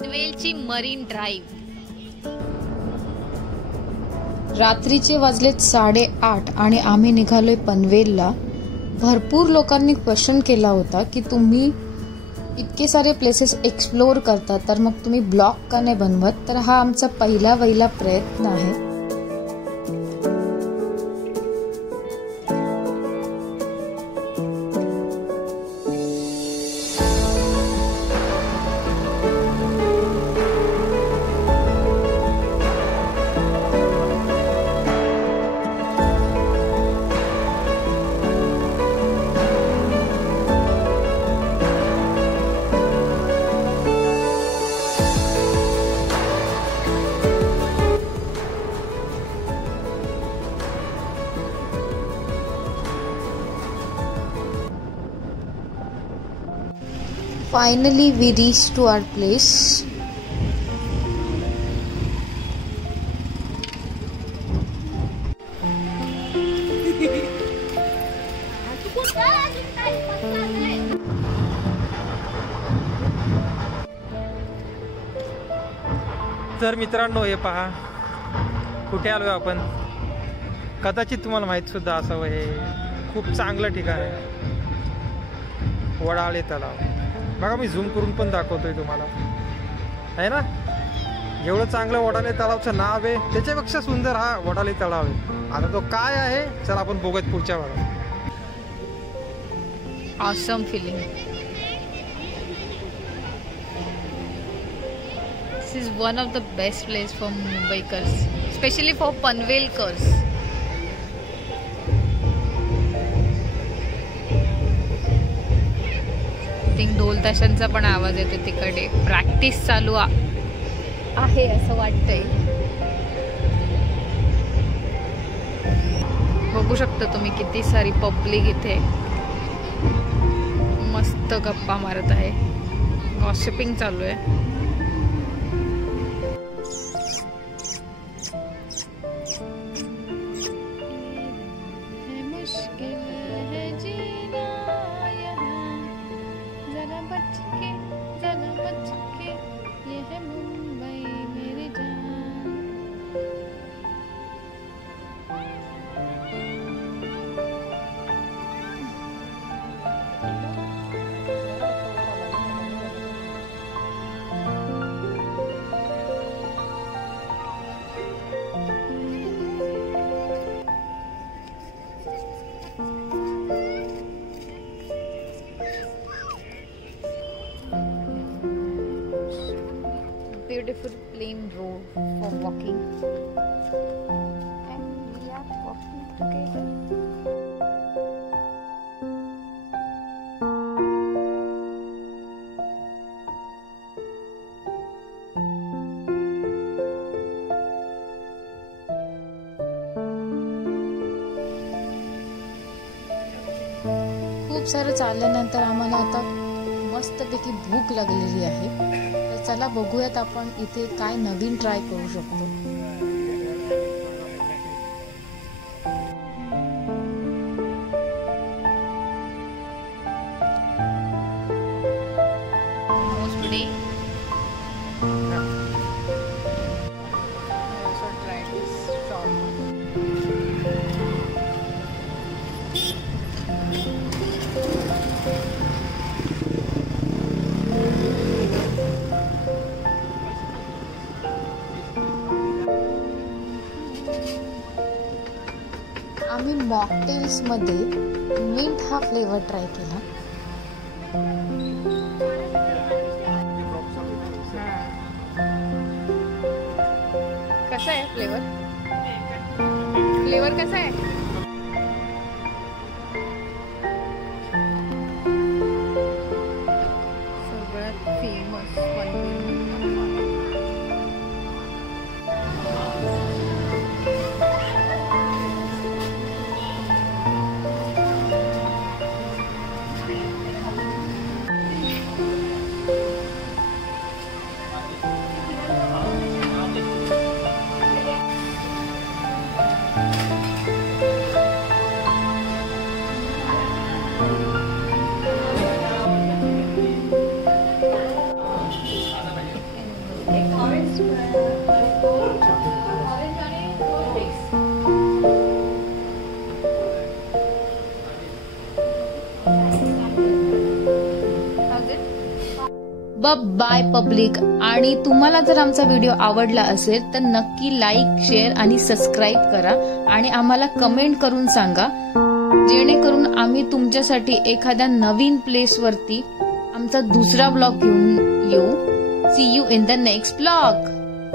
पनवेलची marine drive. रात्रीचे वाजलेत 8:30 आणि आम्ही निघालोय पनवेलला. भरपूर लोकांनी क्वेश्चन केला होता की तुम्ही इतके सारे प्लेसेस एक्सप्लोर करता तर मग तुम्ही ब्लॉग का नाही बनवत. तर हा आमचा पहिला प्रयत्न आहे. Finally, we reached to our place. तर मित्रांनो, हे पहा कुठे आलोय आपण. कदाचित तुम्हाला माहित सुद्धा असावं, हे खूप चांगलं ठिकाण आहे. वडाळे तलाव बघा, मी झूम करून पण दाखवतोय तुम्हाला, आहे ना. एवढं चांगलं वडाळे तलावचं नाव आहे, त्याच्यापेक्षा सुंदर हा वडाळे तलाव आहे. आता तो काय आहे चला आपण बघूयात पुढच्या वेळा. Awesome feeling. This is one of the best place for Mumbaikars, specially for Panvelkars. ढोल ताशांचा पण आवाज येतो तिकडे. प्रॅक्टिस चालू आहे असं वाटतंय. बघू शकता तुम्ही किती सारी पब्लिक इथे मस्त गप्पा मारत आहे. गॉसिपिंग चालू आहे. Beautiful plain road for walking, and we are walking together. खूप सारं चालल्यानंतर आम्हाला आता मस्तपैकी भूक लागलेली आहे. तर चला बघूयात आपण इथे काय नवीन ट्राय करू शकतो. आम्ही मॉकटेल्स मध्ये मिंट हा फ्लेवर ट्राय केला. कसा आहे फ्लेवर? फ्लेवर कसा आहे? सगळ्यात फेमस बाय पब्लिक. आणि तुम्हाला जर आमचा व्हिडिओ आवडला असेल तर नक्की लाईक, शेअर आणि सबस्क्राईब करा आणि आम्हाला कमेंट करून सांगा, जेणेकरून आम्ही तुमच्यासाठी एखाद्या नवीन प्लेस वरती आमचा दुसरा ब्लॉग घेऊन येऊ. See you in the next blog.